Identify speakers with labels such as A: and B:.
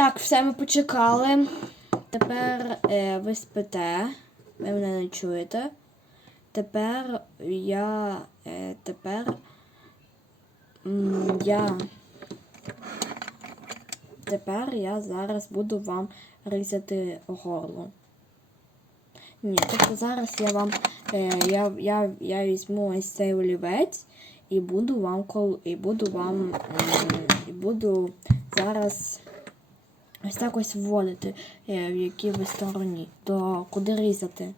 A: Так, все ми почекали. Тепер е, ви спите. Ви мене не чуєте. Тепер я. Е, тепер. я. Тепер я зараз буду вам різати горло. Ні, тобто зараз я вам. Е, я, я, я візьму ось цей олівець і буду вам кол. І буду вам. м, І буду зараз ось так ось вводити, е, в якій ви стороні. То куди різати?